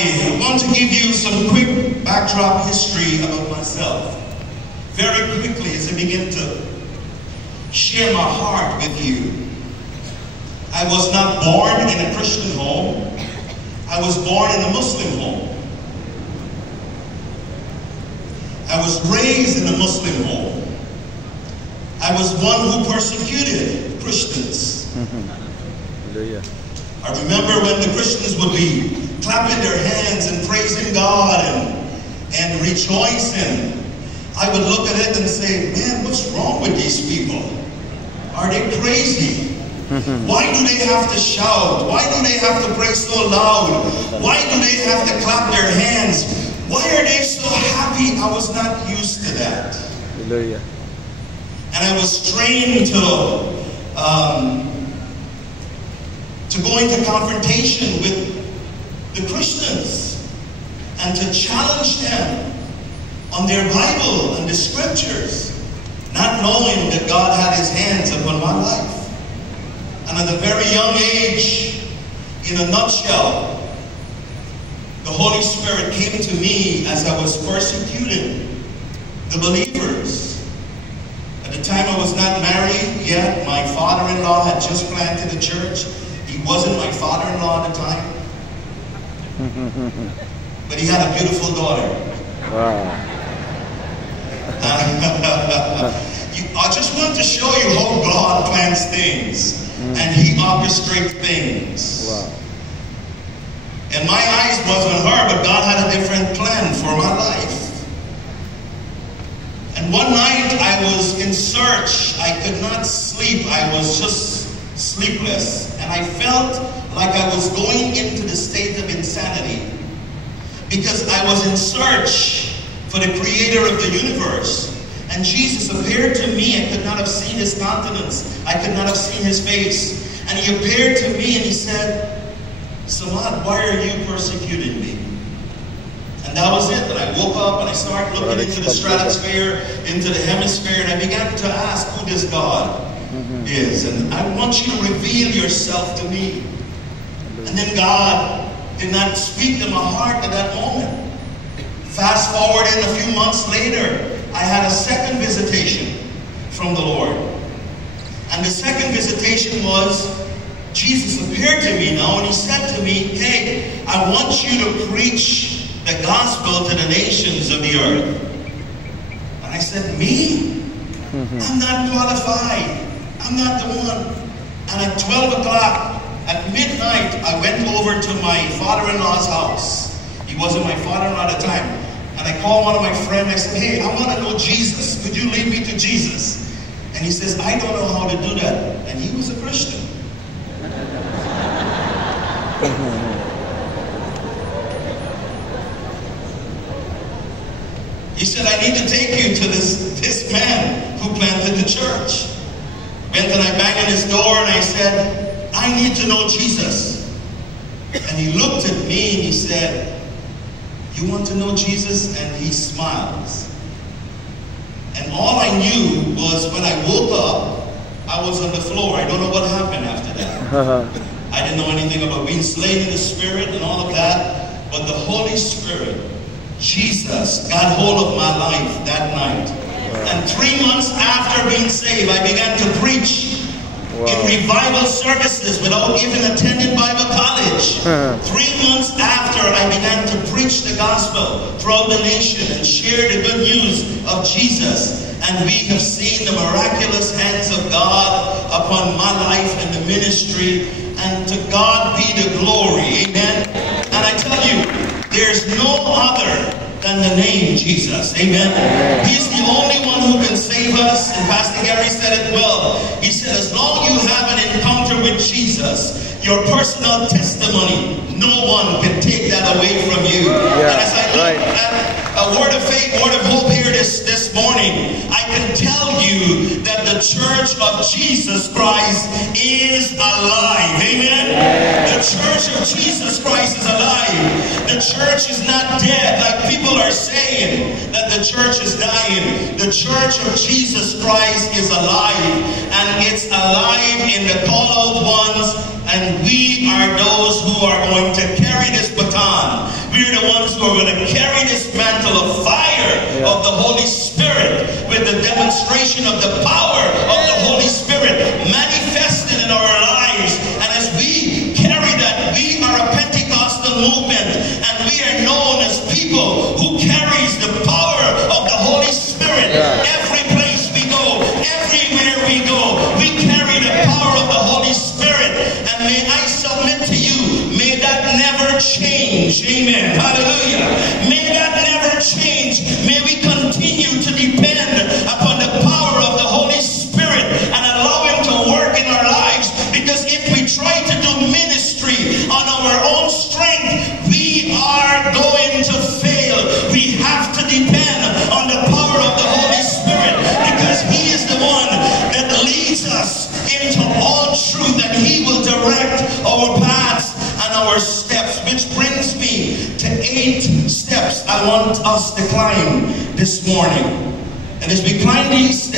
I want to give you some quick backdrop history about myself. Very quickly as I begin to share my heart with you. I was not born in a Christian home. I was born in a Muslim home. I was raised in a Muslim home. I was one who persecuted Christians. Hallelujah. I remember when the Christians would be clapping their hands and praising God and rejoicing. I would look at it and say, man, what's wrong with these people? Are they crazy? Why do they have to shout? Why do they have to pray so loud? Why do they have to clap their hands? Why are they so happy? I was not used to that. Hallelujah. And I was trained to go into confrontation with the Christians and to challenge them on their Bible and the scriptures, not knowing that God had his hands upon my life. And at a very young age, in a nutshell, the Holy Spirit came to me as I was persecuting the believers. At the time I was not married yet. My father-in-law had just planted a church. He wasn't my father-in-law at the time. But he had a beautiful daughter. Wow. I just want to show you how God plans things. And he orchestrates things. Wow. And my eyes wasn't on her, but God had a different plan for my life. And one night I was in search. I could not sleep. I was just sleepless. And I felt like I was going into the state of insanity. Because I was in search for the creator of the universe. And Jesus appeared to me. I could not have seen his countenance. I could not have seen his face. And he appeared to me and he said, Samad, why are you persecuting me? And that was it. And I woke up and I started looking into the stratosphere, into the hemisphere, and I began to ask who this God is. And I want you to reveal yourself to me. And then God did not speak to my heart at that moment. Fast forward in a few months later, I had a second visitation from the Lord. And the second visitation was, Jesus appeared to me now and he said to me, hey, I want you to preach the gospel to the nations of the earth. And I said, me? I'm not qualified. I'm not the one. And at 12 o'clock, at midnight, I went over to my father-in-law's house. He wasn't my father-in-law at the time. And I called one of my friends. I said, hey, I want to know Jesus. Could you lead me to Jesus? And he says, I don't know how to do that. And he was a Christian. He said, I need to take you to this man who planted the church. Went and I banged on his door and I said, I need to know Jesus. And he looked at me and he said, you want to know Jesus? And he smiles. And all I knew was when I woke up, I was on the floor. I don't know what happened after that. I didn't know anything about being slain in the Spirit and all of that. But the Holy Spirit, Jesus, got hold of my life that night. And 3 months after being saved, I began to preach in revival services without even attending Bible college. 3 months after, I began to preach the gospel throughout the nation and share the good news of Jesus. And we have seen the miraculous hands of God upon my life and the ministry. And to God be the glory. Amen. And I tell you, there's no other than the name Jesus. Amen. He's the only one who can save us. And Pastor Gary said it well. He said, as long as you have an encounter with Jesus, your personal testimony, no one can take that away from you. And as I look at a word of faith, word of hope here this morning, I can tell you that the church of Jesus Christ is alive. Amen. The church of Jesus Christ is alive. The church is not dead like people are saying that the church is dying. The church of Jesus Christ is alive, and it's alive in the call out ones, and we are those who are going to carry this baton. ones who are going to carry this mantle of fire of the Holy Spirit with the demonstration of the power of the Holy Spirit manifested in our lives. And as we carry that, we are a Pentecostal movement, and we are known as people who carries the power of the Holy Spirit. Every place we go, everywhere we go, we carry the power of the Holy Spirit. And may I submit to you, may that never change. Amen. Hallelujah. May that never change. May we continue to depend upon the power of the Holy Spirit and allow Him to work in our lives. Because if we try to do ministry on our own strength, we are going to fail. We have to depend on the power of the Holy Spirit, because He is the one that leads us into all truth, and He will direct our paths and our steps. Which brings me to 8 steps I want us to climb this morning. And as we climb these steps,